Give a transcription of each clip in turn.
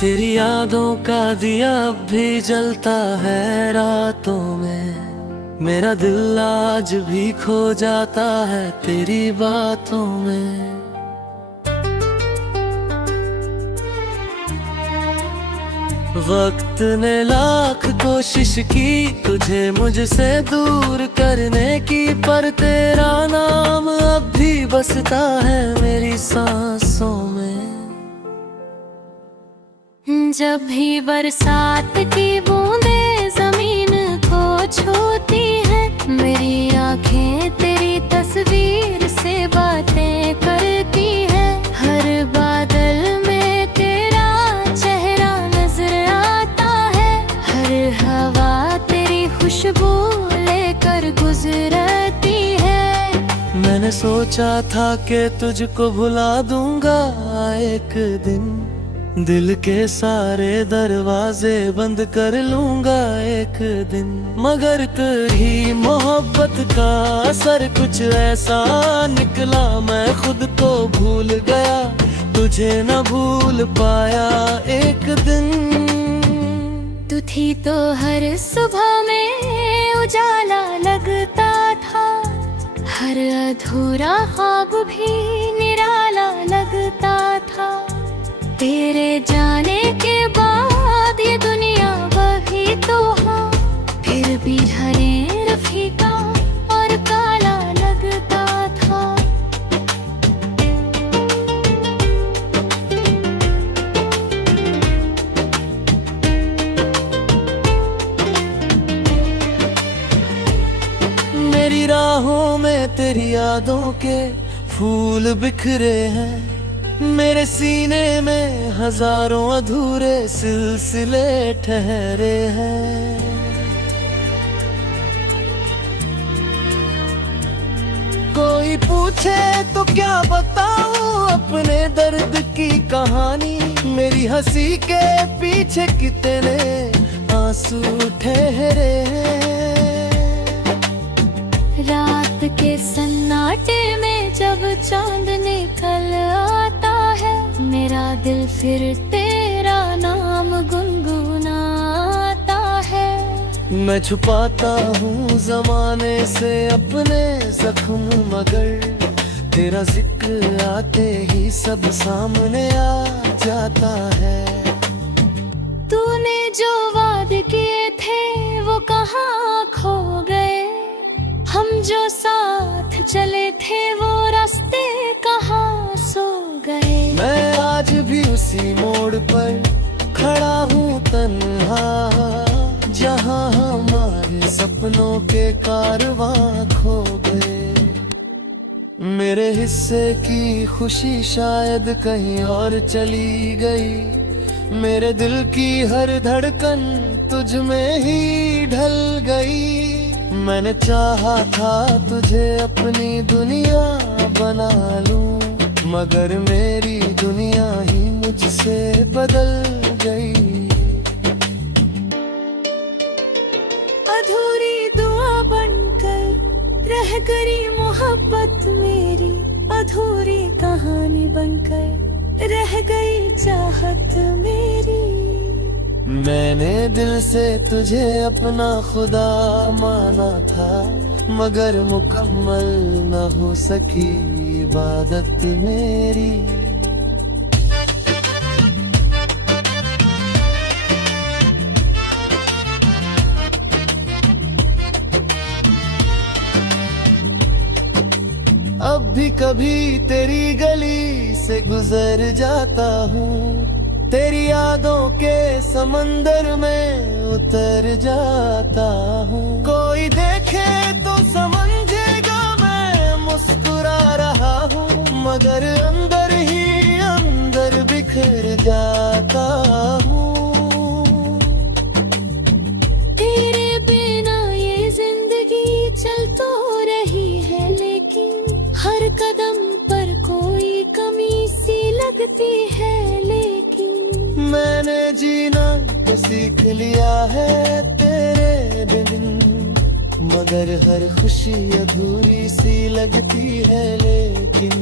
तेरी यादों का दिया अब भी जलता है रातों में। मेरा दिल आज भी खो जाता है तेरी बातों में। वक्त ने लाख कोशिश की तुझे मुझसे दूर करने की, पर तेरा नाम अब भी बसता है मेरी सांसों में। जब भी बरसात की बूंदें जमीन को छूती है, मेरी आंखें तेरी तस्वीर से बातें करती है। हर बादल में तेरा चेहरा नजर आता है, हर हवा तेरी खुशबू लेकर गुजरती है। मैंने सोचा था कि तुझको भुला दूंगा एक दिन, दिल के सारे दरवाजे बंद कर लूंगा एक दिन। मगर तेरी मोहब्बत का असर कुछ ऐसा निकला, मैं खुद को भूल गया, तुझे न भूल पाया एक दिन। तू थी तो हर सुबह में उजाला लगता था, हर अधूरा ख्वाब भी निराला लगता था। तेरे जाने के बाद ये दुनिया वही तो हाँ, फिर भी हरे रफीका और काला लगता था। मेरी राहों में तेरी यादों के फूल बिखरे हैं, मेरे सीने में हजारों अधूरे सिलसिले ठहरे हैं। कोई पूछे तो क्या बताऊं अपने दर्द की कहानी, मेरी हंसी के पीछे कितने आंसू ठहरे हैं। रात के सन्नाटे में जब चांद निकल आता है, मेरा दिल फिर तेरा नाम गुनगुनाता है। मैं छुपाता हूँ जमाने से अपने जख्म, मगर तेरा जिक्र आते ही सब सामने आ जाता है। तूने जो वादे किए थे वो कहाँ खो गए, हम जो साथ चले थे वो रास्ते कहाँ सो गए। मैं आज भी उसी मोड़ पर खड़ा हूँ तन्हा, जहाँ हमारे सपनों के कारवां खो गए। मेरे हिस्से की खुशी शायद कहीं और चली गई, मेरे दिल की हर धड़कन तुझ में ही ढल गई। मैंने चाहा था तुझे अपनी दुनिया बना लूं, मगर मेरी दुनिया ही मुझसे बदल गई। अधूरी दुआ बनकर रह गई मोहब्बत मेरी, अधूरी कहानी बनकर रह गई चाहत मेरी। मैंने दिल से तुझे अपना खुदा माना था, मगर मुकम्मल न हो सकी इबादत मेरी। अब भी कभी तेरी गली से गुजर जाता हूँ, तेरी यादों के समंदर में उतर जाता हूँ। कोई देखे तो समझेगा मैं मुस्कुरा रहा हूँ, मगर अंदर ही अंदर बिखर जाता हूँ। तेरे बिना ये जिंदगी चल तो रही है, लेकिन हर कदम पर कोई कमी सी लगती है। लेकिन मैंने जीना तो सीख लिया है तेरे बिन, मगर हर खुशी अधूरी सी लगती है। लेकिन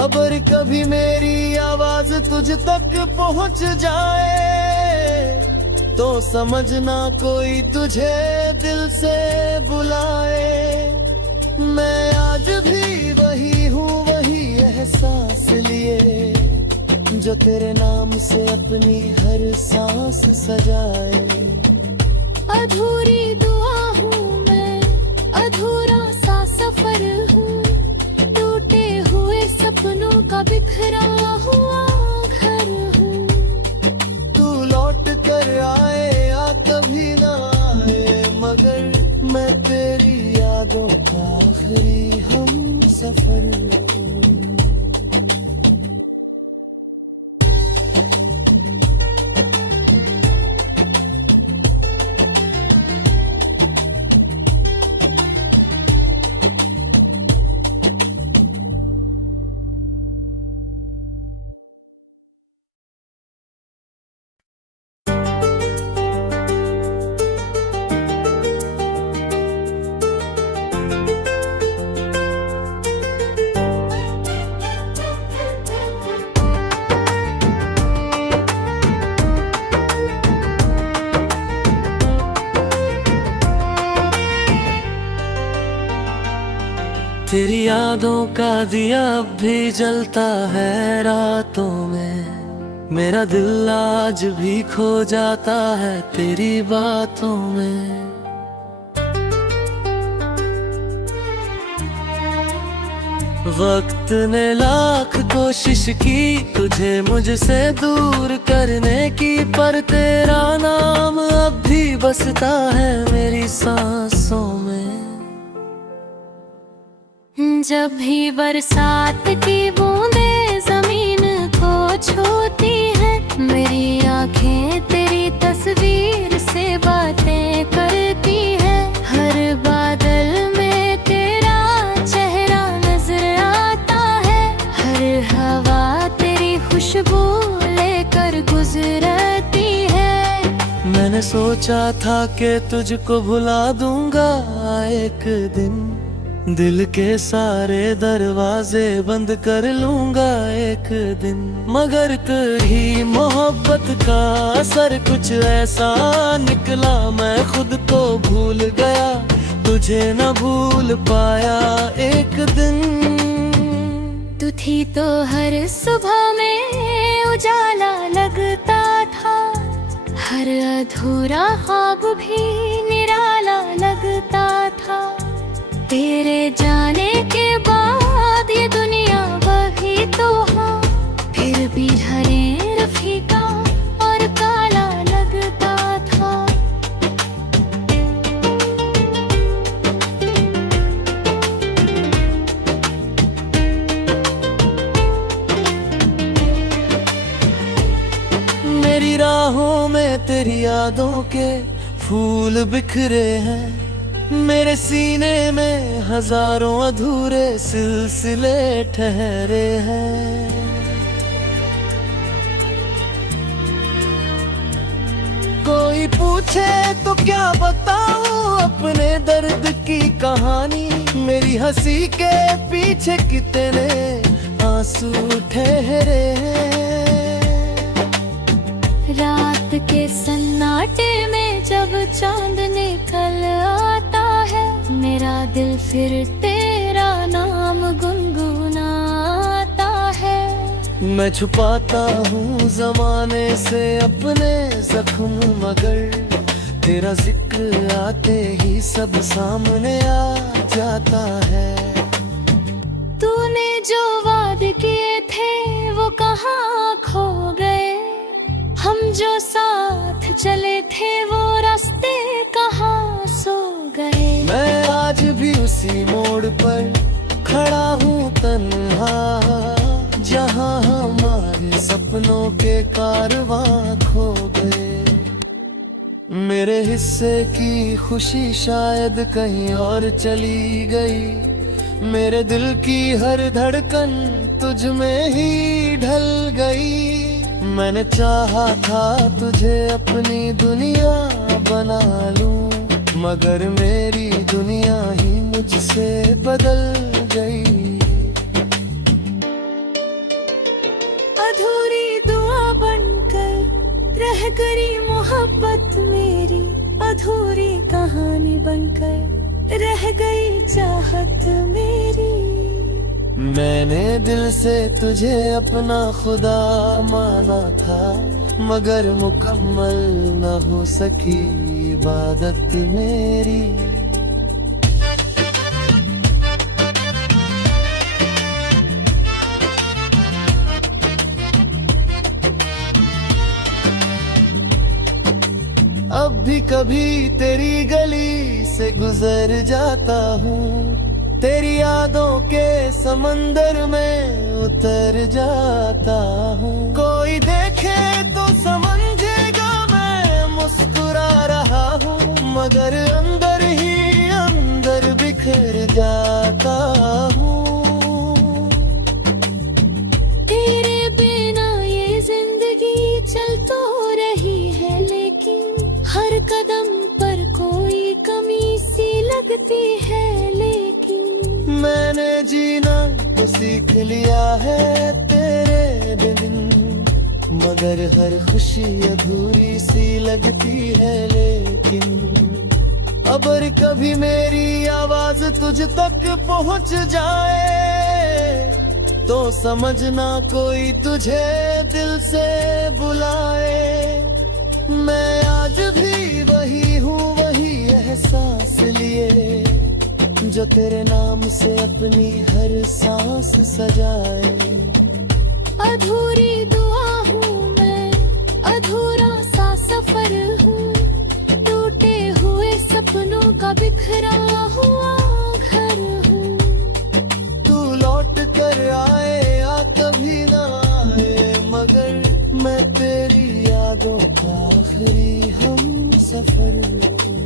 अगर कभी मेरी आवाज तुझ तक पहुंच जाए तो समझना कोई तुझे दिल से बुलाए। मैं आज भी वही हूँ, वही एहसास लिए जो तेरे नाम से अपनी हर सांस सजाए। अधूरी दुआ हूँ मैं, अधूरा सा सफर हूँ, टूटे हुए सपनों का बिखरा हुआ घर हूँ। तू लौट कर आए या कभी ना आए, मगर मैं तेरी यादों का आखिरी हम सफर हूँ। तेरी यादों का दिया अब भी जलता है रातों में, मेरा दिल आज भी खो जाता है तेरी बातों में। वक्त ने लाख कोशिश की तुझे मुझसे दूर करने की, पर तेरा नाम अब भी बसता है मेरी सांसों में। जब भी बरसात की बूंदें जमीन को छूती है, मेरी आंखें तेरी तस्वीर से बातें करती है। हर बादल में तेरा चेहरा नजर आता है, हर हवा तेरी खुशबू लेकर गुजरती है। मैंने सोचा था कि तुझको भुला दूंगा एक दिन, दिल के सारे दरवाजे बंद कर लूंगा एक दिन, मगर तेरी मोहब्बत का असर कुछ ऐसा निकला, मैं खुद को भूल गया, तुझे न भूल पाया एक दिन। तू थी तो हर सुबह में उजाला लगता था, हर अधूरा ख्वाब भी निराला लगता था। तेरे जाने के बाद ये दुनिया वही तो हाँ, फिर भी ढले फीका और काला लगता था। मेरी राहों में तेरी यादों के फूल बिखरे हैं, मेरे सीने में हजारों अधूरे सिलसिले ठहरे हैं। कोई पूछे तो क्या बताऊं अपने दर्द की कहानी, मेरी हंसी के पीछे कितने आंसू ठहरे हैं। रात के सन्नाटे में जब चांद निकल आता है, मेरा दिल फिर तेरा नाम गुनगुनाता है। मैं छुपाता हूँ जमाने से अपने जख्म, मगर तेरा जिक्र आते ही सब सामने आ जाता है। तूने जो वादे किए थे वो कहाँ खो गए, हम जो साथ चले थे वो रास्ते कहाँ सो गए। मैं आज भी उसी मोड़ पर खड़ा हूँ तन्हा, जहाँ हमारे सपनों के कारवां खो गए। मेरे हिस्से की खुशी शायद कहीं और चली गई, मेरे दिल की हर धड़कन तुझ में ही ढल गई। मैंने चाहा था तुझे अपनी दुनिया बना लूं, मगर मेरी दुनिया ही मुझसे बदल गई। रह गई मोहब्बत मेरी अधूरी कहानी बनकर, रह गई चाहत मेरी। मैंने दिल से तुझे अपना खुदा माना था, मगर मुकम्मल न हो सकी इबादत मेरी। अब भी कभी तेरी गली से गुजर जाता हूँ, तेरी यादों के समंदर में उतर जाता हूँ। कोई देखे तो समझेगा मैं मुस्कुरा रहा हूँ, मगर अंदर ही अंदर बिखर जाता हूँ। तेरे बिना ये जिंदगी चल तो रही है, लेकिन हर कदम पर कोई कमी सी लगती है। लेकिन मैंने जीना तो सीख लिया है तेरे बिन, मगर हर खुशी अधूरी सी लगती है। लेकिन अगर कभी मेरी आवाज तुझ तक पहुंच जाए, तो समझना कोई तुझे दिल से बुलाए। मैं आज भी वही हूँ, वही एहसास लिए, जो तेरे नाम से अपनी हर सांस सजाए। अधूरी दुआ हूँ मैं, अधूरा सा सफर हूँ, टूटे हुए सपनों का बिखरा हुआ घर हूँ। तू लौट कर आए या कभी ना आए, मगर मैं तेरी यादों का आखिरी हम सफर हूँ।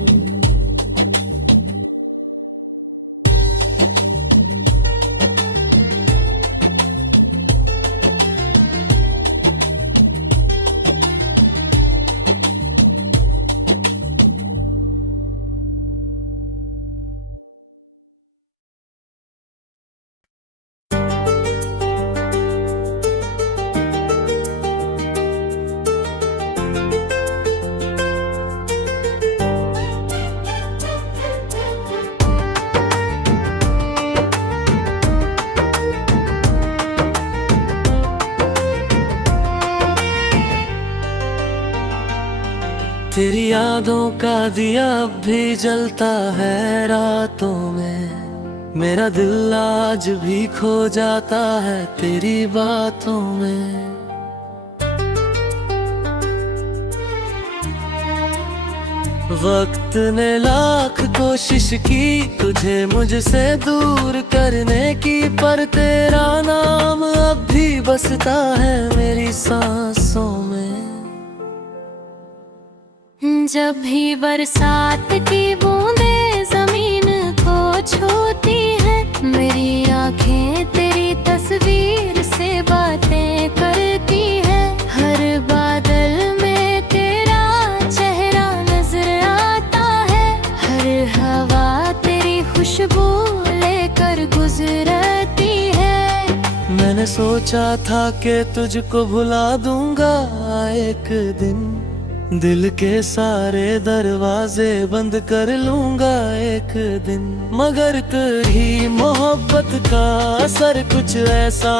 तेरी यादों का दिया अब भी जलता है रातों में, मेरा दिल आज भी खो जाता है तेरी बातों में। वक्त ने लाख कोशिश की तुझे मुझसे दूर करने की, पर तेरा नाम अब भी बसता है मेरी सांसों में। जब भी बरसात की बूंदें जमीन को छूती है, मेरी आंखें तेरी तस्वीर से बातें करती है। हर बादल में तेरा चेहरा नजर आता है, हर हवा तेरी खुशबू लेकर गुजरती है। मैंने सोचा था कि तुझको भुला दूंगा एक दिन, दिल के सारे दरवाजे बंद कर लूंगा एक दिन, मगर तेरी मोहब्बत का असर कुछ ऐसा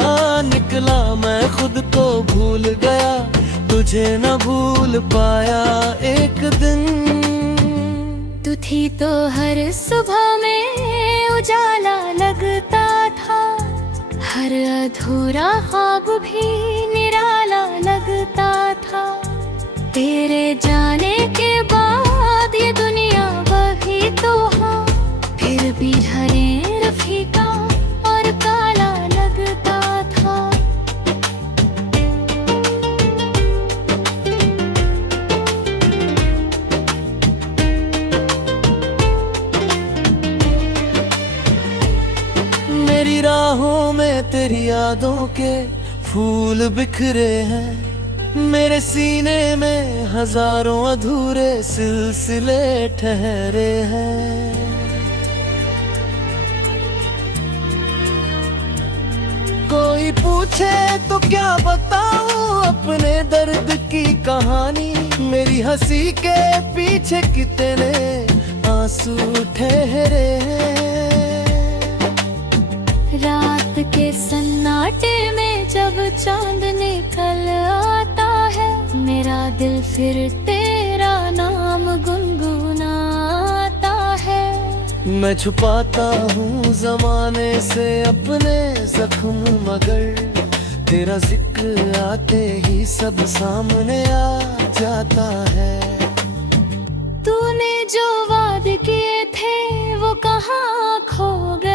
निकला, मैं खुद को भूल गया, तुझे न भूल पाया एक दिन। तू थी तो हर सुबह में उजाला लगता था, हर अधूरा ख्वाब भी निराला लगता था। तेरे जाने के बाद ये दुनिया वही तो हाँ, फिर भी हरे रफीका और काला लगता था। मेरी राहों में तेरी यादों के फूल बिखरे हैं, मेरे सीने में हजारों अधूरे सिलसिले ठहरे हैं। कोई कोई पूछे तो क्या बताऊं अपने दर्द की कहानी, मेरी हंसी के पीछे कितने आंसू ठहरे हैं। रात के सन्नाटे में जब चांद निकल आता है, मेरा दिल फिर तेरा नाम गुनगुनाता है। मैं छुपाता हूँ जमाने से अपने जख्म, मगर तेरा जिक्र आते ही सब सामने आ जाता है। तूने जो वादे किए थे वो कहाँ खो गए।